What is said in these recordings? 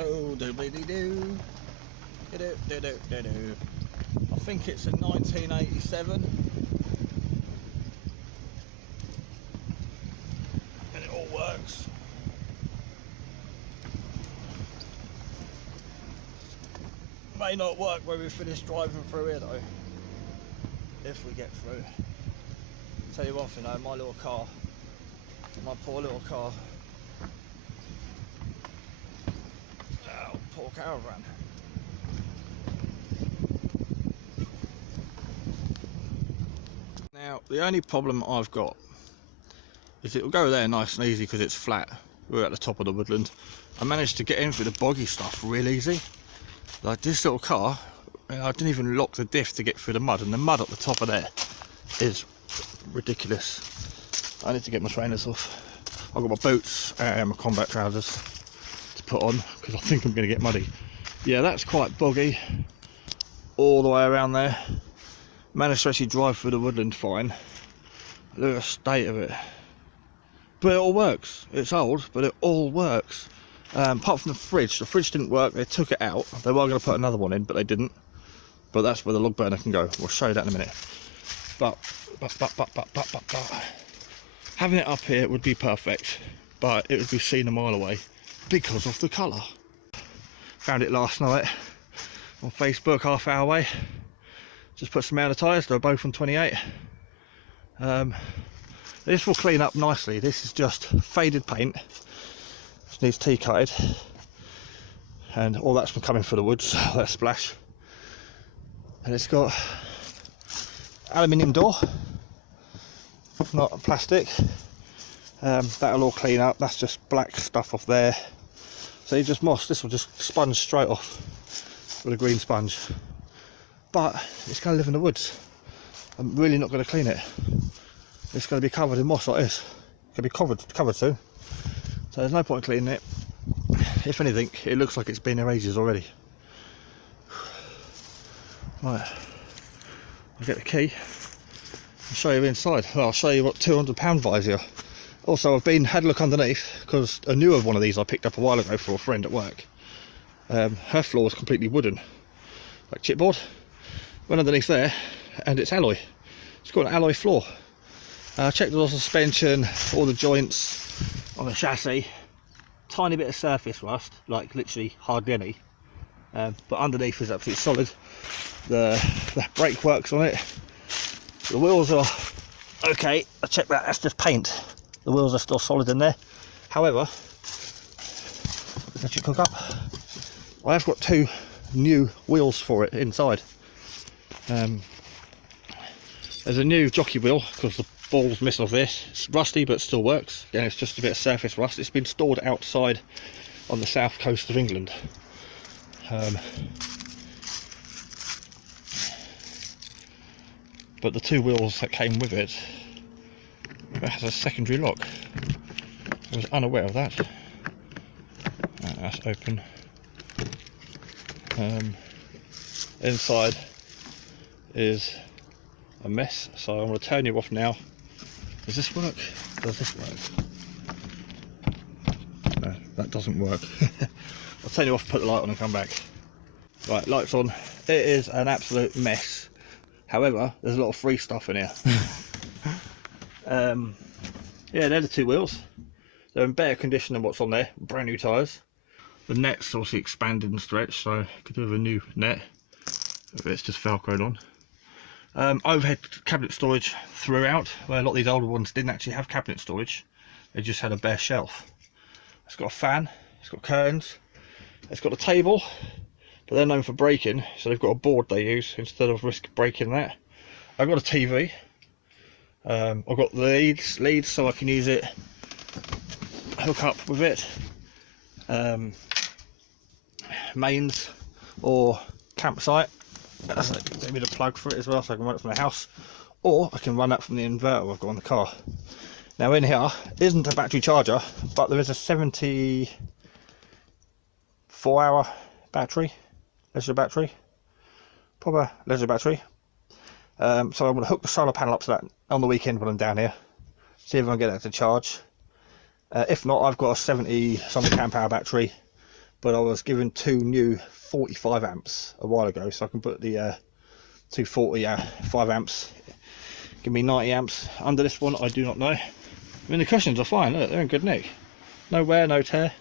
Oh, doobly-doo. Do-do-do-do-do-do. I think it's a 1987. And it all works. May not work when we finish driving through here though. If we get through. Tell you one thing though, my little car, my poor little car. Oh, poor caravan. Now, the only problem I've got is it will go there nice and easy because it's flat. We're at the top of the woodland. I managed to get in through the boggy stuff real easy. Like this little car, I didn't even lock the diff to get through the mud, and the mud at the top of there is ridiculous. I need to get my trainers off. I've got my boots and my combat trousers to put on because I think I'm going to get muddy. Yeah, that's quite boggy all the way around there. Managed to actually drive through the woodland fine. Look at the state of it. But it all works. It's old, but it all works. Apart from the fridge didn't work. They took it out. They were going to put another one in, but they didn't. But that's where the log burner can go. We'll show you that in a minute. But having it up here would be perfect, but it would be seen a mile away because of the colour. Found it last night on Facebook, half-hour away. Just put some out of tyres. They're both on 28. This will clean up nicely. This is just faded paint. Just needs tea-coated, and all that's been coming for the woods. That splash. And it's got aluminium door, not plastic. That'll all clean up. That's just black stuff off there. So you just moss. This will just sponge straight off with a green sponge. But it's going to live in the woods. I'm really not going to clean it. It's going to be covered in moss like this. It's going to be covered soon. So there's no point in cleaning it. If anything, it looks like it's been there ages already. Right, I'll get the key and show you inside. Well, I'll show you what £200 buys you. Also, I've had a look underneath because a newer one of these I picked up a while ago for a friend at work. Her floor is completely wooden, like chipboard. Went underneath there, and it's alloy. It's got an alloy floor. Checked all the suspension, all the joints on the chassis. Tiny bit of surface rust, like literally hardly any. But underneath is absolutely solid. The brake works on it. The wheels are okay. I checked that. That's just paint. The wheels are still solid in there. However, let you cook up. I have got two new wheels for it inside. There's a new jockey wheel because the ball's missing off this. It's rusty but still works. Again, it's just a bit of surface rust. It's been stored outside on the south coast of England. But the two wheels that came with it has a secondary lock. I was unaware of that. That's open. Inside is a mess, so I'm going to turn you off now. Does this work? Does this work? No, that doesn't work. I'll turn you off, put the light on and come back. Right, lights on. It is an absolute mess. However, there's a lot of free stuff in here. Yeah, they're the two wheels. They're in better condition than what's on there. Brand new tyres. The net's obviously expanded and stretched, so I could do with a new net. It's just velcroed on. Overhead cabinet storage throughout, where a lot of these older ones didn't actually have cabinet storage. They just had a bare shelf. It's got a fan, it's got curtains, it's got a table, but they're known for breaking, so they've got a board they use instead of risk breaking that. I've got a TV. I've got the leads so I can use it, hook up with it, mains or campsite. Give me the plug for it as well so I can run it from the house, or I can run that from the inverter I've got on the car. Now in here isn't a battery charger, but there is a 74-hour battery, leisure battery, proper leisure battery. So I'm going to hook the solar panel up to that on the weekend when I'm down here, see if I can get that to charge. If not, I've got a 70 something amp hour battery but I was given 2 new 45 amps a while ago, so I can put the 240 5 amps, give me 90 amps under this one. I do not know. I mean, the cushions are fine, look, they're in good nick, no wear, no tear.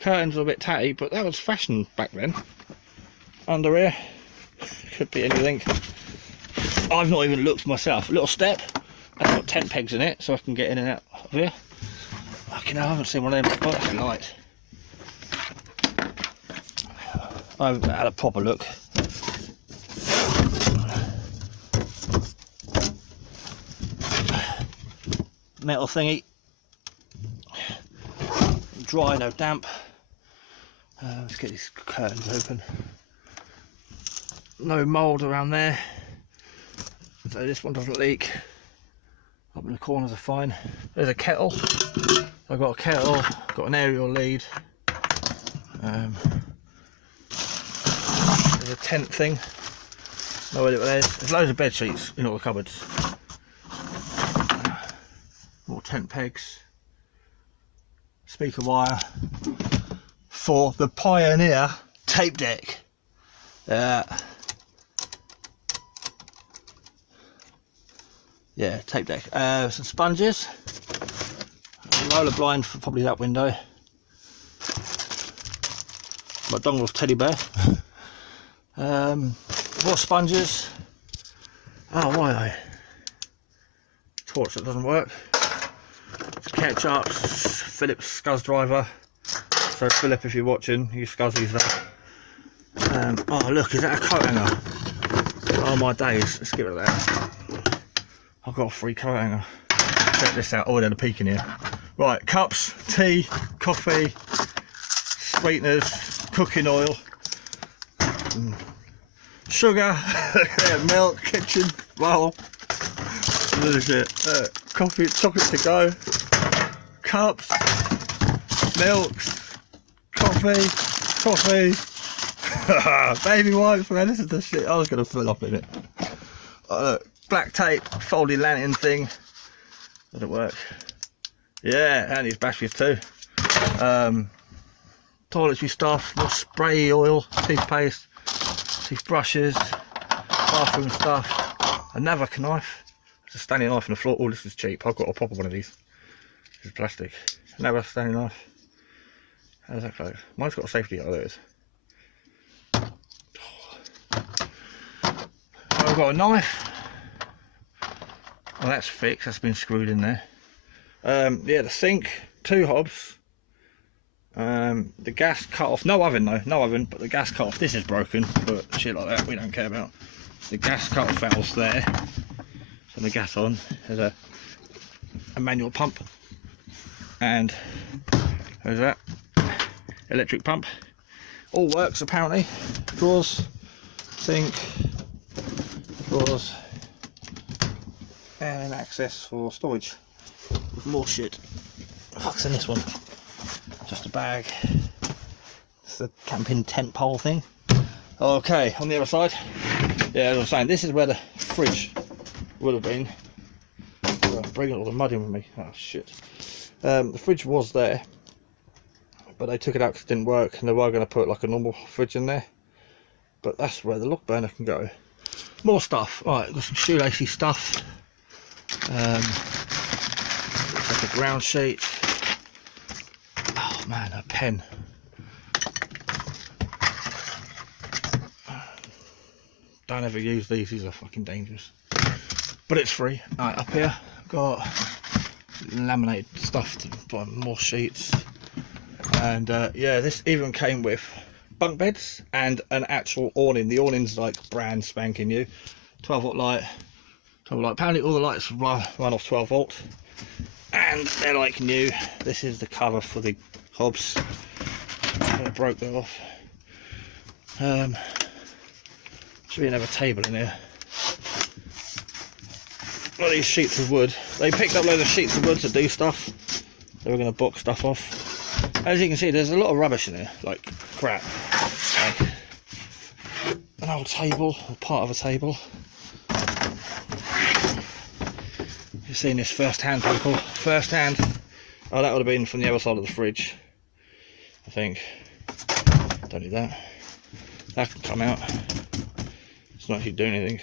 Curtains are a bit tatty, but that was fashion back then. Under here could be anything. I've not even looked myself. A little step, that's got tent pegs in it, so I can get in and out of here. Fucking hell, I haven't seen one of them. Oh, that's light. I haven't had a proper look. Metal thingy, dry, no damp. Let's get these curtains open. No mould around there, so this one doesn't leak. Up in the corners are fine. There's a kettle. I've got a kettle, got an aerial lead. There's a tent thing. No idea what that is. There's loads of bed sheets in all the cupboards. More tent pegs. Speaker wire for the Pioneer tape deck. Yeah, tape deck. Some sponges. A roller blind for probably that window. My Donald's teddy bear. More sponges. Oh, why? Torch that doesn't work. Ketchups. Phillips scuzz driver. So Philip, if you're watching, you scuzzies that. Oh look, is that a coat hanger? Oh my days, let's get rid of that. I've got a free coat hanger. Check this out. Oh, there's a peek in here. Right, cups, tea, coffee, sweeteners, cooking oil, sugar, milk, kitchen bowl, coffee, chocolate to go, cups, milks, coffee, baby wipes, man, this is the shit I was going to fill up in it. Oh, look, black tape, folding lantern thing, doesn't work. Yeah, and these batteries too. Toiletry stuff, more spray oil, toothpaste, toothbrushes, bathroom stuff, a Navac knife, it's a Stanley knife on the floor. Oh, this is cheap, I've got a proper one of these. This is plastic. Navac Stanley knife. How's that close? Mine's got a safety guard, there it is. I've got a knife. Oh, that's fixed, that's been screwed in there. Yeah, the sink, 2 hobs. The gas cut off, no oven though, no oven, but the gas cut off, this is broken, but shit like that we don't care about. The gas cut off valve's there, so the gas on, there's a manual pump, and there's that electric pump, all works apparently. Drawers, sink, drawers, and access for storage with more shit. What the fuck's in this one? Just a bag. It's the camping tent pole thing. Okay, on the other side, yeah, as I was saying, this is where the fridge would have been. I'm bringing all the mud in with me. Oh shit. The fridge was there, but they took it out because it didn't work, and they were going to put like a normal fridge in there. But that's where the log burner can go. More stuff. Right, got some shoelacy stuff. Looks like a ground sheet. Oh man, a pen. Don't ever use these are fucking dangerous. But it's free. Alright, up here I've got laminated stuff to buy more sheets. And yeah, this even came with bunk beds and an actual awning. The awning's like brand spanking new. 12-volt light. 12 volt. Apparently all the lights run off 12 volt. And they're like new. This is the cover for the hobs. I broke that off. Should be another table in here. A lot of these sheets of wood. They picked up loads of sheets of wood to do stuff. They were going to box stuff off. As you can see, there's a lot of rubbish in here, like crap. Like an old table, or part of a table. You've seen this first hand, people. First hand. Oh, that would have been from the other side of the fridge, I think. don't need that. That can come out. It's not actually doing anything.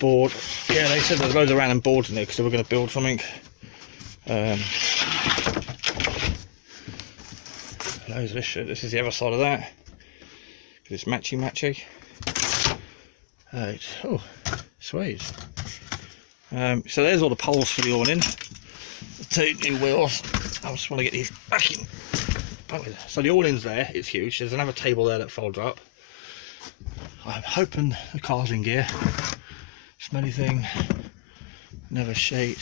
Board. Yeah, they said there's loads of random boards in there because they were going to build something. Loads of this shit. This is the other side of that. Because it's matchy. Oh, sweet. So there's all the poles for the awning. The 2 new wheels. I just want to get these back in. So the awning's there, it's huge. There's another table there that folds up. I'm hoping the car's in gear. Smelly thing. Another sheet.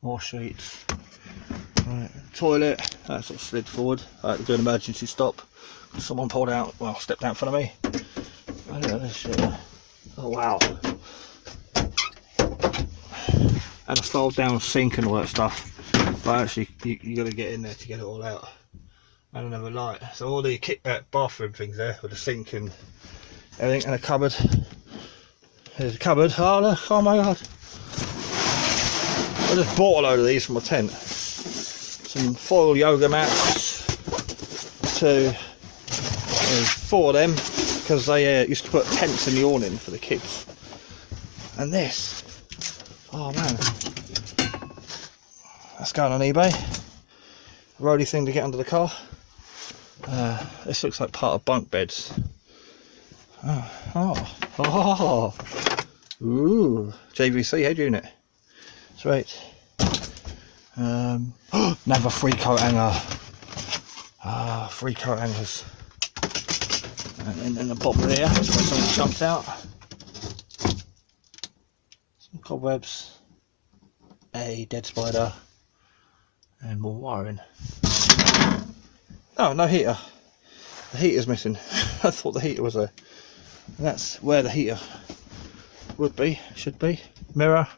More sheets. Right, toilet. That sort of slid forward. I had to do an emergency stop. Someone pulled out, well, stepped out in front of me. I don't know this shit. Oh wow. And a fold down sink and all that stuff. But actually, you got to get in there to get it all out. And another light. So all the bathroom things there with a sink and everything, and a cupboard. There's a cupboard. Oh look! Oh my god! I just bought a load of these from my tent. Some foil yoga mats. 4 of them because they used to put tents in the awning for the kids. And this. Oh man. That's going on eBay. A roadie thing to get under the car. This looks like part of bunk beds. Oh. Ooh. JVC head unit. Sweet. Another 3 coat hanger. 3 coat hangers. And in the bottom there, that's where something jumped out. Some cobwebs. A dead spider. And more wiring. Oh, no heater. The heater's missing. I thought the heater was there. And that's where the heater would be, should be. Mirror.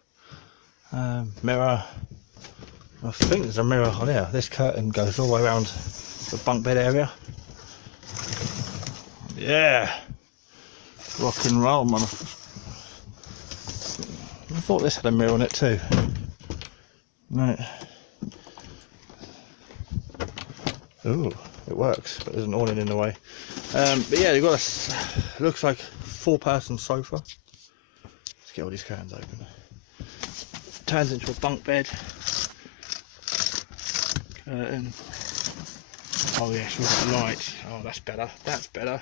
Mirror. I think there's a mirror on here. This curtain goes all the way around the bunk bed area. Yeah. Rock and roll, man. I thought this had a mirror on it too. Right. Ooh, it works, but there's an awning in the way. But yeah, you've got a, looks like 4-person sofa. Let's get all these curtains open. Turns into a bunk bed. Curtain. Oh yes, we've got a light. Oh, that's better. That's better.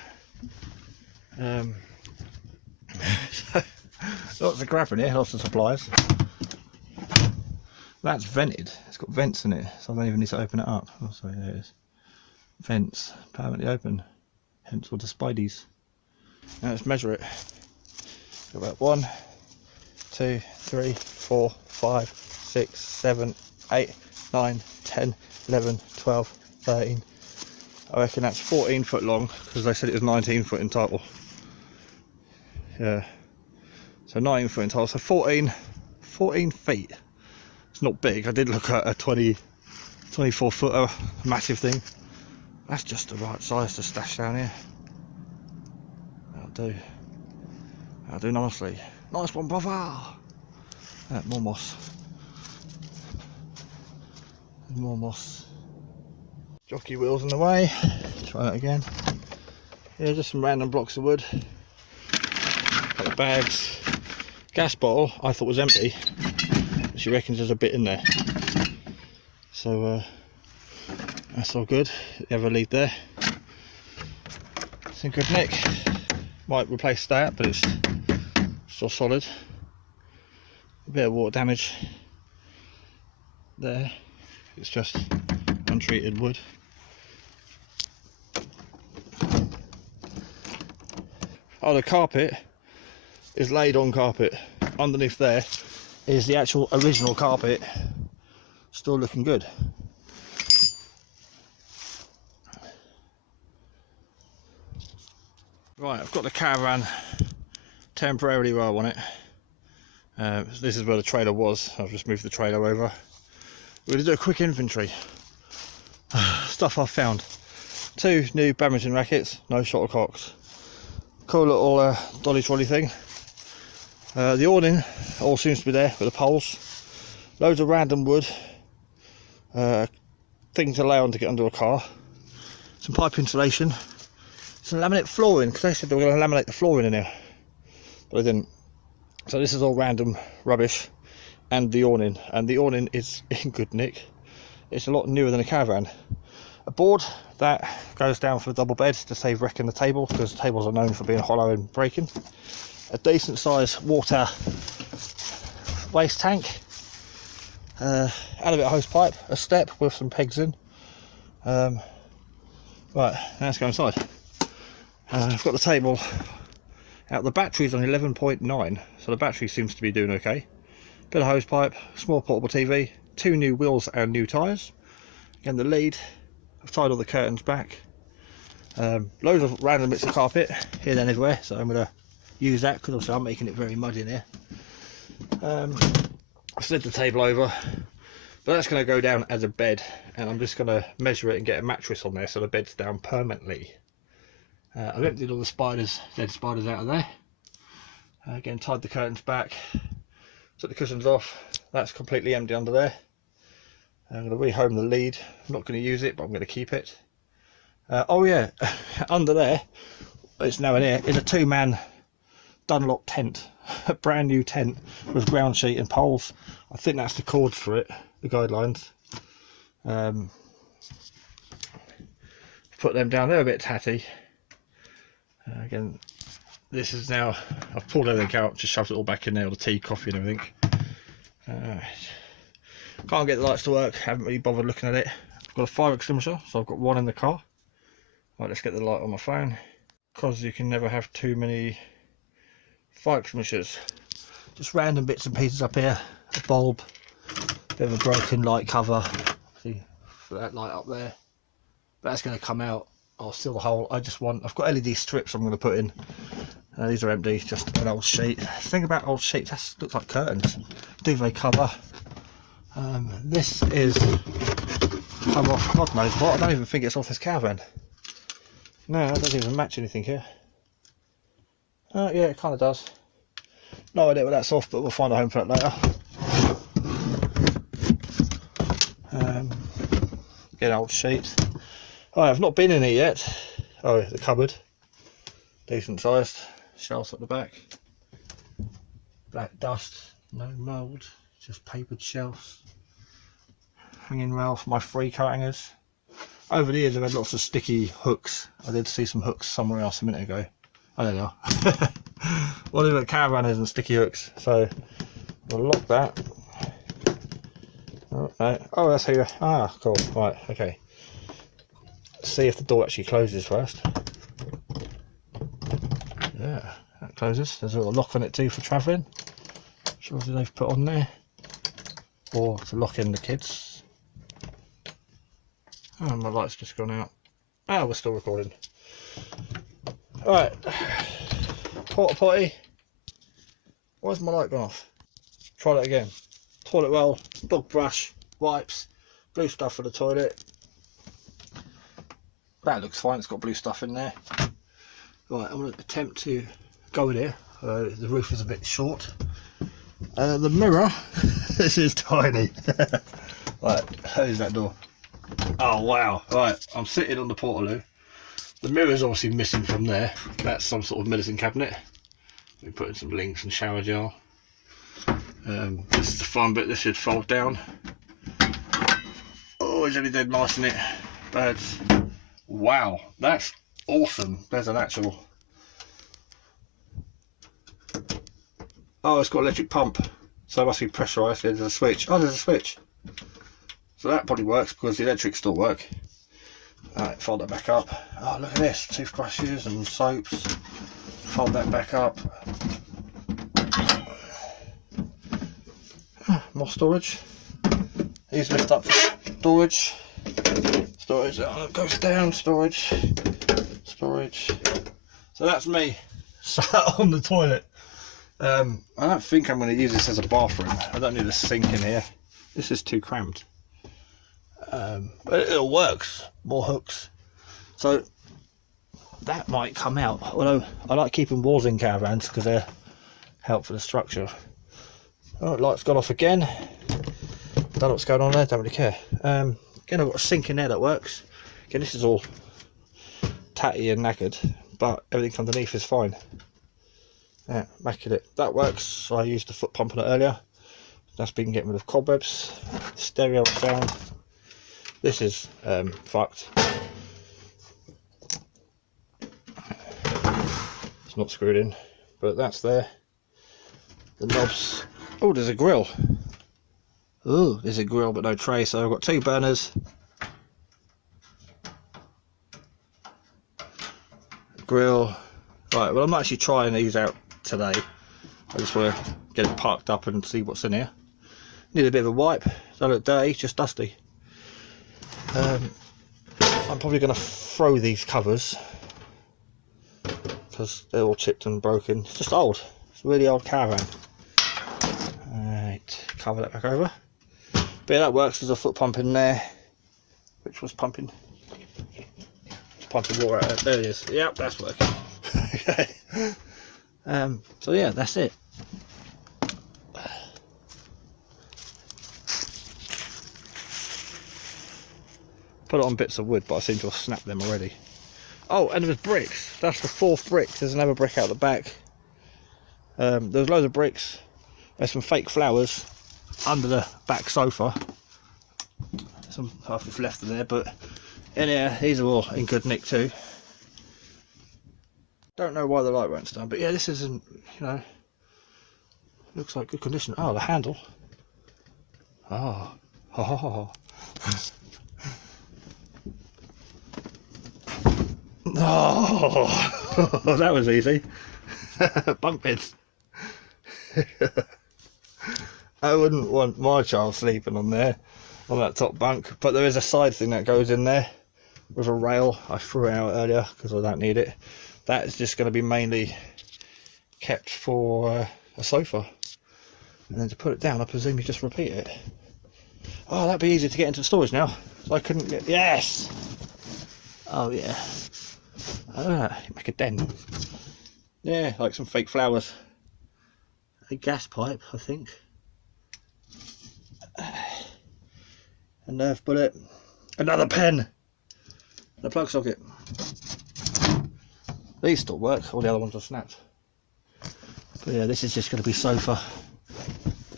So, lots of crap in here, lots of supplies. That's vented. It's got vents in it, so I don't even need to open it up. Oh, sorry, there it is. Vents, permanently open. Hence all the spideys. Now let's measure it. Got about 1, 2, 3, 4, 5, 6, 7, 8, 9, 10, 11, 12, 13. I reckon that's 14 foot long because they said it was 19 foot in total. Yeah. So 19 foot in total. So 14 feet. It's not big. I did look at a 24 footer, massive thing. That's just the right size to stash down here. That'll do. That'll do nicely. Nice one, brother. More moss. More moss. Jockey wheels in the way. Try that again. Yeah, just some random blocks of wood. Couple of bags. Gas bottle I thought was empty. She reckons there's a bit in there. So that's all good. The other lead there. It's in good nick. Might replace that, but it's still solid. A bit of water damage there. It's just untreated wood. Oh, the carpet is laid on carpet. Underneath there is the actual original carpet. Still looking good. Right, I've got the caravan temporarily where I want it. This is where the trailer was. I've just moved the trailer over. We're going to do a quick inventory. Stuff I've found. 2 new badminton rackets, no shuttlecocks. Cool little dolly trolley thing. The awning all seems to be there with the poles. Loads of random wood. Things to lay on to get under a car. some pipe insulation, some laminate flooring, because they said they were going to laminate the flooring in here, but they didn't. So this is all random rubbish, and the awning is in good nick. It's a lot newer than a caravan. A board that goes down for a double bed to save wrecking the table, because tables are known for being hollow and breaking. A decent sized water waste tank, and a bit of hose pipe, a step with some pegs in. Right, now let's go inside. I've got the table out. The battery's on 11.9, so the battery seems to be doing okay. Bit of hose pipe, small portable TV, 2 new wheels and new tyres. Again, the lead, I've tied all the curtains back. Loads of random bits of carpet here and everywhere, so I'm going to use that because obviously I'm making it very muddy in here. I've slid the table over, but that's going to go down as a bed, and I'm just going to measure it and get a mattress on there so the bed's down permanently. I've emptied all the dead spiders out of there. Again, tied the curtains back, took the cushions off. That's completely empty under there. I'm going to rehome the lead. I'm not going to use it, but I'm going to keep it. Oh yeah, under there, it's now in here, is a 2-man Dunlop tent. A brand new tent with ground sheet and poles. I think that's the cords for it, the guidelines. Put them down there, a bit tatty. Again, this is now, I've pulled everything out, just shoved it all back in there, all the tea, coffee and everything. Can't get the lights to work, haven't really bothered looking at it. I've got a fire extinguisher, so I've got one in the car. Right, let's get the light on my phone, because you can never have too many fire extinguishers. Just random bits and pieces up here, a bulb, bit of a broken light cover, see, for that light up there. But that's going to come out. I'll seal the hole. I've got LED strips I'm going to put in. These are empty, just an old sheet. The thing about old sheets, that looks like curtains. Duvet cover. This is come off God knows what. I don't even think it's off this caravan. No, it doesn't even match anything here. Yeah, it kind of does. No idea what that's off, but we'll find a home for it later. Get an old sheet. I've not been in it yet. Oh, the cupboard. Decent sized. Shelves at the back. Black dust. No mould. Just papered shelves. Hanging rail for my 3 coat hangers. Over the years I've had lots of sticky hooks. I did see some hooks somewhere else a minute ago. I don't know. What are the caravan is and sticky hooks. So we'll lock that. Oh, no. Oh, that's how you. Ah, cool. Right, okay. Let's see if the door actually closes first. Yeah, that closes. There's a little lock on it too for travelling. Sure they've put on there. Or to lock in the kids. Oh, my light's just gone out. Ah, we're still recording. Alright. Porta potty. Why's my light gone off? Try that again. Toilet roll, dog brush, wipes, blue stuff for the toilet. That looks fine, it's got blue stuff in there. Right, I'm going to attempt to go in here. The roof is a bit short. The mirror, this is tiny. Right, close that door. Oh wow, right, I'm sitting on the portaloo. The mirror is obviously missing from there. That's some sort of medicine cabinet. We put in some links and shower gel. This is the fun bit, this should fold down. Oh, it's only dead nice in it. Birds. Wow, that's awesome. There's an actual. Oh, it's got electric pump, so it must be pressurised. There's a switch. Oh, there's a switch. So that probably works because the electrics still work. Alright, fold that back up. Oh, look at this. Toothbrushes and soaps. Fold that back up. More storage. These lift up storage. Storage, goes down, storage. Storage. So that's me sat on the toilet. I don't think I'm going to use this as a bathroom. I don't need a sink in here. This is too cramped. But it all works. More hooks. So that might come out. Although I like keeping walls in caravans because they're help for the structure. Oh, light's gone off again. Don't know what's going on there. Don't really care. Again, I've got a sink in there that works. Again, this is all tatty and knackered, but everything underneath is fine. Yeah, immaculate. That works. I used the foot pump on it earlier. That's been getting rid of cobwebs. Stereo sound. This is fucked. It's not screwed in, but that's there. The knobs. Oh, there's a grill. Oh, there's a grill but no tray, so I've got 2 burners. Grill. Right, well I'm not actually trying these out today. I just want to get it parked up and see what's in here. Need a bit of a wipe. Don't look dirty, just dusty. I'm probably going to throw these covers because they're all chipped and broken. It's just old. It's a really old caravan. Alright, cover that back over. But yeah, that works. There's a foot pump in there, which was pumping. It's pumping water out. There it is. Yep, that's working. Okay. So yeah, that's it. Put it on bits of wood, but I seem to have snapped them already. Oh, and there was bricks. That's the 4th brick. There's another brick out the back. There's loads of bricks. There's some fake flowers under the back sofa. Some half is left in there, but in here, these are all in good nick too. Don't know why the light won't stand, but yeah, this isn't, you know, looks like good condition. Oh, the handle. Oh, oh. Oh, that was easy. Bunk beds. I wouldn't want my child sleeping on there, on that top bunk, but there is a side thing that goes in there with a rail. I threw it out earlier because I don't need it. That is just going to be mainly kept for a sofa, and then to put it down I presume you just repeat it. Oh, that'd be easy to get into storage now, so I couldn't get, yes, oh yeah. Make a den. Yeah, like some fake flowers. A gas pipe, I think. A nerve bullet. Another pen. The plug socket. These still work, all the other ones are snapped. But yeah, this is just going to be sofa.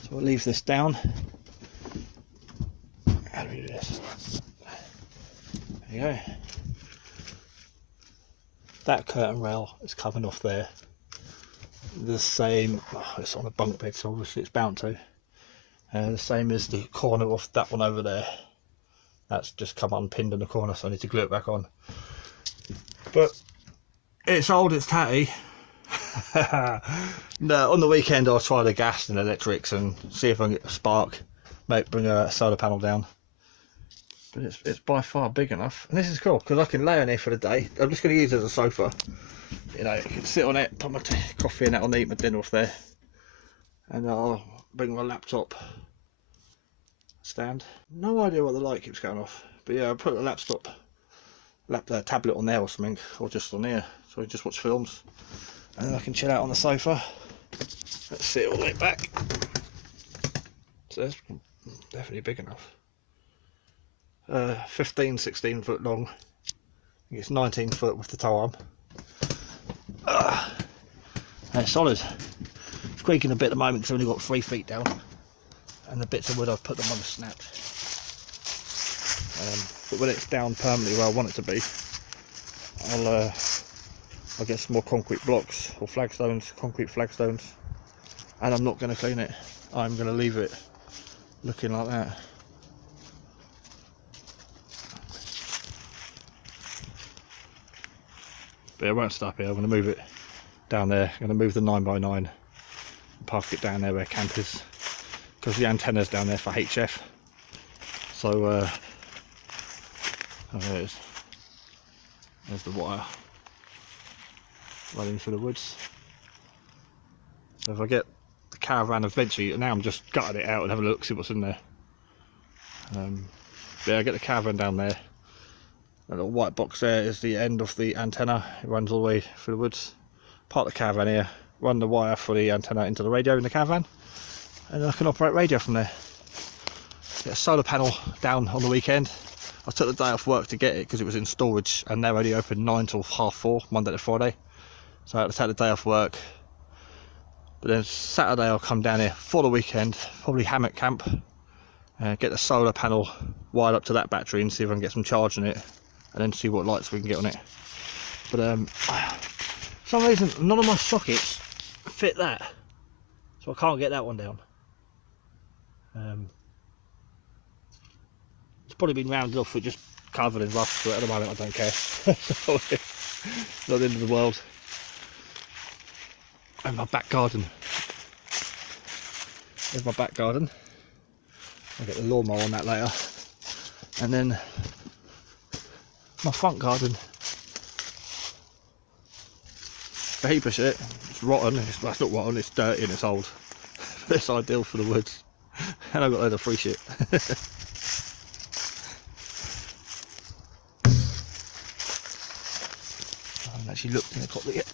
So we'll leave this down. How do we do this? There you go. That curtain rail is coming off there. The same, oh, it's on a bunk bed, so obviously it's bound to. The same as the corner of that one over there. That's just come unpinned in the corner, so I need to glue it back on. But it's old, it's tatty. No, on the weekend I'll try the gas and electrics and see if I can get a spark. Maybe bring a solar panel down. But it's by far big enough, and this is cool because I can lay on here for the day. I'm just going to use it as a sofa, you know. I can sit on it, put my coffee in it, I'll eat my dinner off there, and I'll bring my laptop stand. No idea why the light keeps going off, but yeah, I'll put the tablet on there or something, or just on here, so I just watch films, and then I can chill out on the sofa. Let's sit all the way back. So it's definitely big enough. 16 foot long. I think it's 19 foot with the tow arm. And it's solid. It's creaking a bit at the moment because I've only got 3 feet down, and the bits of wood I've put them on are snapped. But when it's down permanently where I want it to be, I'll get some more concrete blocks or flagstones, concrete flagstones, and I'm not going to clean it. I'm going to leave it looking like that. But I won't stop here. I'm going to move it down there. I'm going to move the 9x9 and park it down there where camp is, because the antenna's down there for HF. So oh, there it is. There's the wire running through the woods. So if I get the caravan eventually, now I'm just gutting it out and have a look, see what's in there. But yeah, I get the caravan down there. That little white box there is the end of the antenna. It runs all the way through the woods. Park the caravan here, run the wire for the antenna into the radio in the caravan, and I can operate radio from there. Get a solar panel down on the weekend. I took the day off work to get it because it was in storage, and they're only open 9 till 4:30 Monday to Friday. So I had to take the day off work. But then Saturday I'll come down here for the weekend, probably hammock camp, get the solar panel wired up to that battery and see if I can get some charge in it, and then see what lights we can get on it. But for some reason none of my sockets fit that, so I can't get that one down. It's probably been rounded off with just covered in rust, but at the moment I don't care. Not the end of the world. And my back garden. There's my back garden. I'll get the lawnmower on that later. And then my front garden. The heap of shit. It's rotten. It's not rotten, it's dirty and it's old. It's ideal for the woods. And I've got a load of free shit. I haven't actually looked in the closet yet.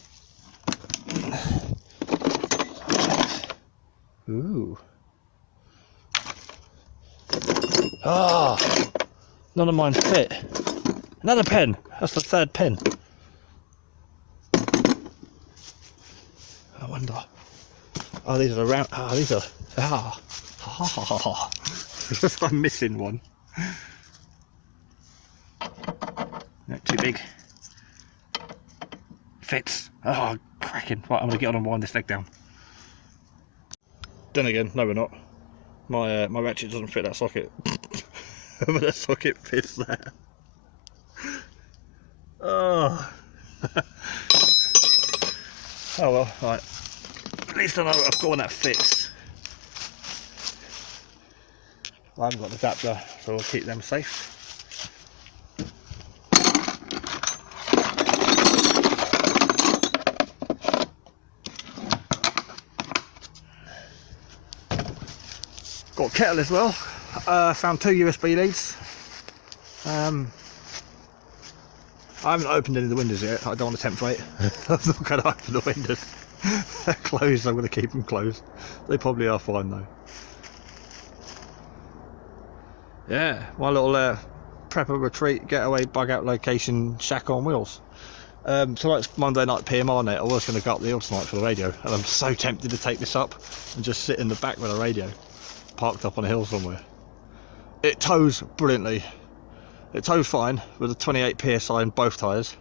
Ooh. Ah, none of mine fit. Another pen. That's the third pen. I wonder. Oh, these are round. Ah, these are. Ah. I'm missing one. Not too big. Fits. Oh, cracking. Right, I'm gonna get on and wind this leg down. Then again, no, we're not. My ratchet doesn't fit that socket, but that socket fits there. Oh. Oh well, right. At least I know I've got one that fits. I haven't got an adapter, so I'll keep them safe. Got a kettle as well. Found 2 USB leads. I haven't opened any of the windows yet. I don't want to tempt fate. I'm not going to open the windows. They're closed. I'm going to keep them closed. They probably are fine though. Yeah, my little prepper retreat, getaway, bug out location, shack on wheels. Tonight's Monday night PMR net. I was going to go up the hill tonight for the radio, and I'm so tempted to take this up and just sit in the back with a radio, parked up on a hill somewhere. It tows brilliantly. It tows fine with a 28 psi in both tyres,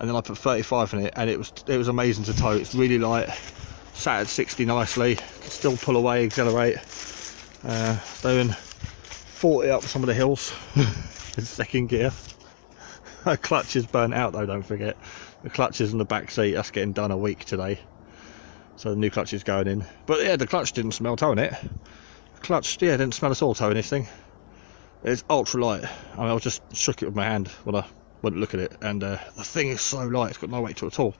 and then I put 35 in it, and it was amazing to tow. It's really light, sat at 60 nicely, can still pull away, accelerate. Doing 40 up some of the hills in second gear. My clutch is burnt out though, don't forget. The clutch is in the back seat, that's getting done a week today. So the new clutch is going in. But yeah, the clutch didn't smell towing it. The clutch, yeah, didn't smell at all towing this thing. It's ultra light. I mean, I just shook it with my hand when I went to look at it, and the thing is so light, it's got no weight to it at all.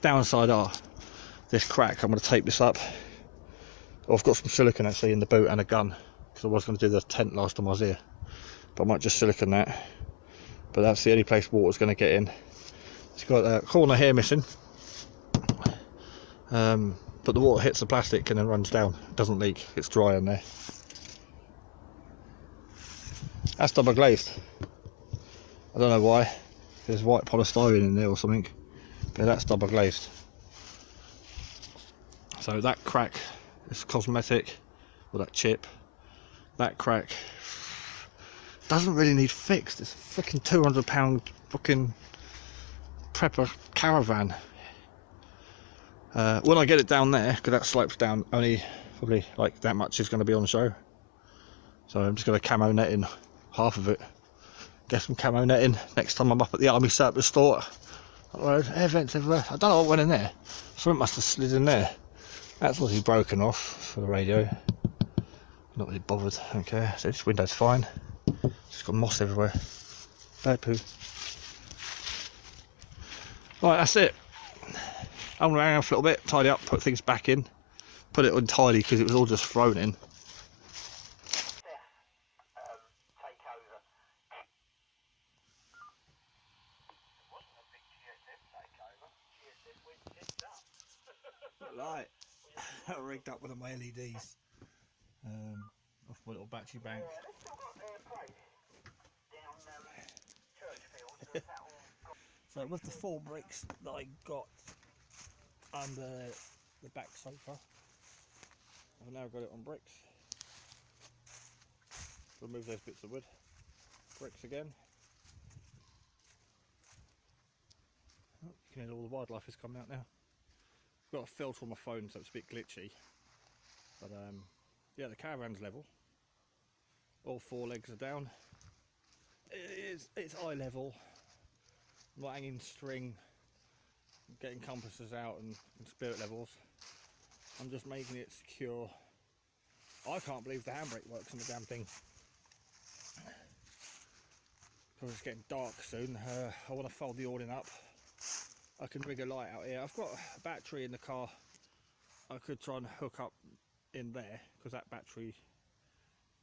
Downside are this crack. I'm going to tape this up. I've got some silicone actually in the boot and a gun, because I was going to do the tent last time I was here, but I might just silicone that. But that's the only place water's going to get in. It's got a corner here missing, but the water hits the plastic and then runs down. It doesn't leak, it's dry in there. That's double glazed. I don't know why. There's white polystyrene in there or something, but that's double glazed. So that crack is cosmetic, or that chip. That crack doesn't really need fixed. It's a freaking £200 fucking prepper caravan. When I get it down there, because that slopes down, only probably like that much is going to be on show. So I'm just going to camo net in half of it. Get some camo netting next time I'm up at the army surplus store. Air vents everywhere. I don't know what went in there. Something must have slid in there. That's obviously broken off for the radio. Not really bothered. Okay, so this window's fine. Just got moss everywhere. Bad poo. Right, that's it. I'm gonna hang off a little bit, tidy up, put things back in, put it on tidy because it was all just thrown in. Right, rigged up with my LEDs off my little battery bank. So with the 4 bricks that I got under the back sofa, I've now got it on bricks. Remove those bits of wood. Bricks again. Oh, you can hear all the wildlife is coming out now. I've got a filter on my phone so it's a bit glitchy. But yeah, the caravan's level. All 4 legs are down. It's eye level. I'm not hanging string, getting compasses out and spirit levels. I'm just making it secure. I can't believe the handbrake works on the damn thing. Because it's getting dark soon. I want to fold the awning up. I can rig a light out here. I've got a battery in the car. I could try and hook up in there because that battery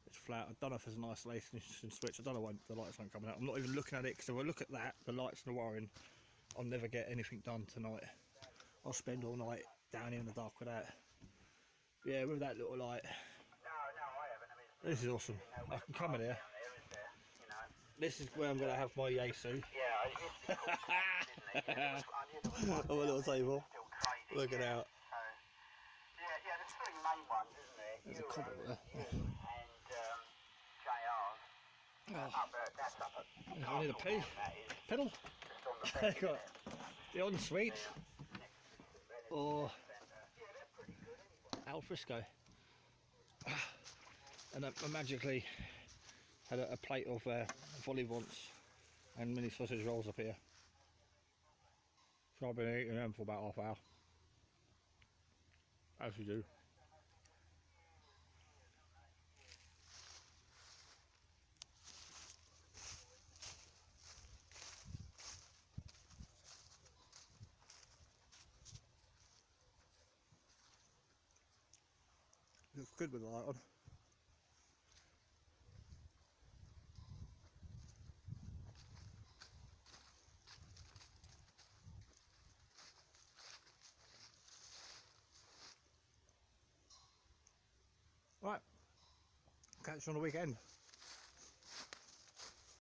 is flat. I don't know if there's an isolation switch. I don't know why the lights aren't coming out. I'm not even looking at it because if I look at that, the lights and the wiring, I'll never get anything done tonight. I'll spend all night down here in the dark with that. Yeah, with that little light. This is awesome. I can come in here. This is where I'm going to have my Yasu. On my little table. Looking out. Yeah, there's 3 main ones, isn't there? There's a comment there. And JR's. That's up at I need a pee. Pedal. just on the The ensuite. Or al fresco. And I magically had a plate of vol au-vents and mini sausage rolls up here. So I've been eating them for about half an hour. As you do. Looks good with the light on. Right, catch you on the weekend.